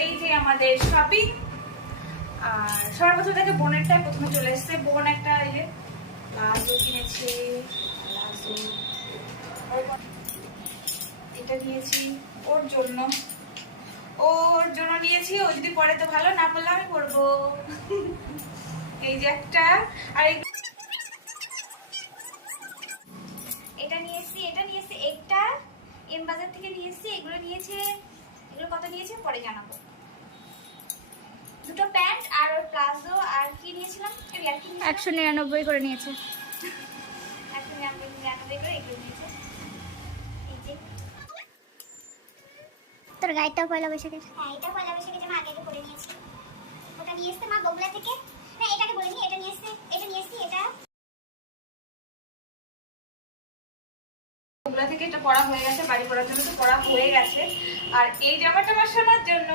এই যে আমাদের শপিং। আর সবার বছর থেকে বোনেরটাই প্রথমে চলে এসছে। বোন একটা এই যে প্লাজো কিনেছে, প্লাজো। এটা নিয়েছি ওর জন্য, নিয়েছি। ও যদি পরে তো ভালো, না পড়লে আমি পরবো। এই যে একটা। আর এটা নিয়েছি একটা এম বাজার থেকে নিয়েছি। এগুলো কত নিয়েছে পরে জানাবো। দুটো প্যান্ট আর ওর প্লাজো। আর কি নিয়েছিলাম? 199 করে নিয়েছে। 199 করে এগুলো নিয়েছে। এই যে তোর গাইডটাও পয়লা বৈশাখের। হ্যাঁ, এটা পয়লা বৈশাখে যে মা আগে করে নিয়েছি। ওটা নিয়ে এসছে মা বগুড়া থেকে। না, এটাকে বলিনি, এটা নিয়ে এসছে। এটা ওগুলা থেকে এটা পড়া হয়ে গেছে, বাড়ি পড়ার জন্য তো পড়া হয়ে গেছে। আর এই জামাটা আমার শোনার জন্য